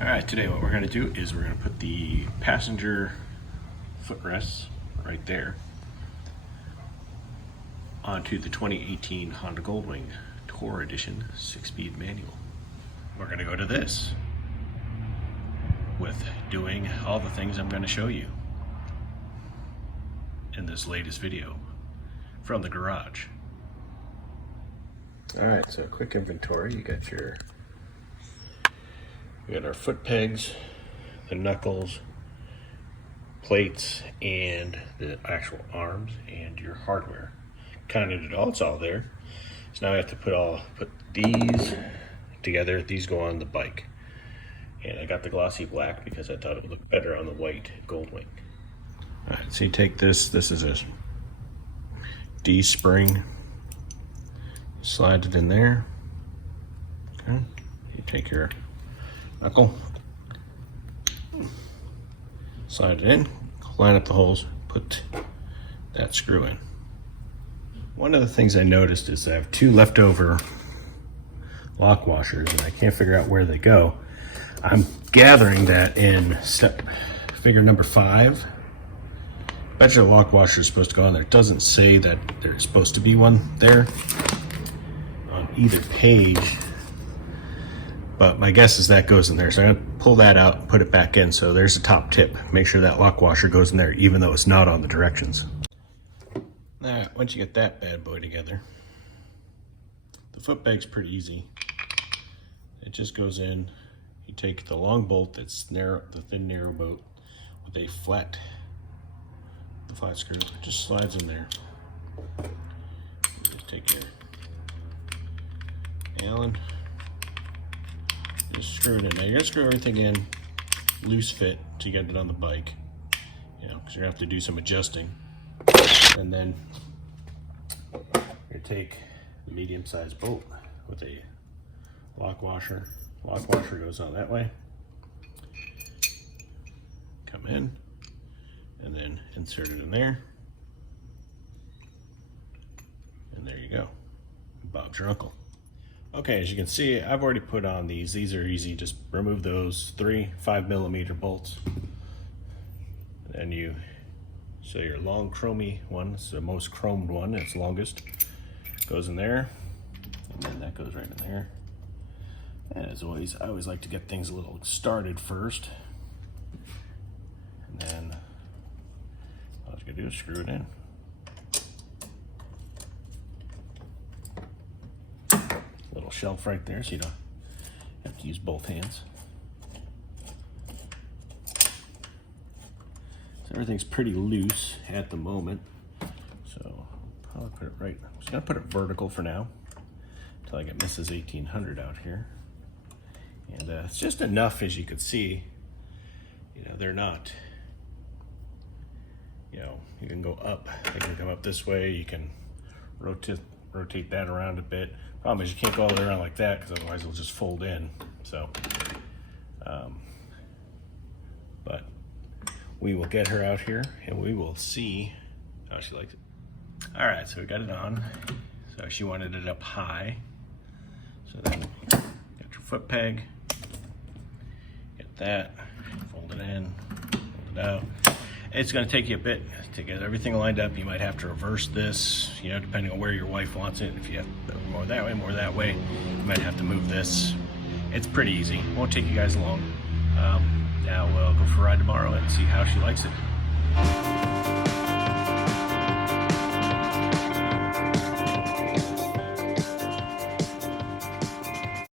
Alright, today what we're going to do is we're going to put the passenger footrests right there onto the 2018 Honda Goldwing Tour Edition 6-speed manual. We're going to go to this with doing all the things I'm going to show you in this latest video from the garage. Alright, so quick inventory. You got our foot pegs, the knuckles, plates, and the actual arms, and your hardware. Counted it all, it's all there. So now I have to put these together. These go on the bike. And I got the glossy black because I thought it would look better on the white Goldwing. Alright, so you take this is a D spring, slide it in there. Okay, you take your knuckle, slide it in, line up the holes, put that screw in. One of the things I noticed is I have two leftover lock washers and I can't figure out where they go. I'm gathering that in figure number 5. Bet your lock washer is supposed to go on there. It doesn't say that there's supposed to be one there on either page, but my guess is that goes in there. So I'm gonna pull that out and put it back in. So there's a top tip. Make sure that lock washer goes in there even though it's not on the directions. All right, once you get that bad boy together, the foot peg's pretty easy. It just goes in. You take the long bolt that's narrow, the thin narrow bolt with a flat screw, just slides in there. Just take your Allen, just screw it in. Now you're gonna screw everything in loose fit to get it on the bike, because you're gonna have to do some adjusting. And then you take the medium-sized bolt with a lock washer. Lock washer goes on that way. Come in and then insert it in there. And there you go. Bob's your uncle. Okay, as you can see, I've already put on these. These are easy. Just remove those 3 5mm bolts. And so your long chromy one, it's the most chromed one, it's longest, goes in there. And then that goes right in there. And as always, I always like to get things a little started first. And then all you gotta do is screw it in. Little shelf right there so you don't have to use both hands. So everything's pretty loose at the moment. So I'll put it right. I'm just gonna put it vertical for now until I get Mrs. 1800 out here. And it's just enough, as you can see. They're not, you can go up. They can come up this way. You can rotate that around a bit. Problem is you can't go all the way around like that because otherwise it'll just fold in. So, but we will get her out here and we will see how she likes it. All right, so we got it on. So she wanted it up high. So then you got your foot peg. Get that, fold it in, fold it out. It's going to take you a bit to get everything lined up. You might have to reverse this, depending on where your wife wants it. If you have more that way, more that way, you might have to move this. It's pretty easy. Won't take you guys long. Now we'll go for a ride tomorrow and see how she likes it.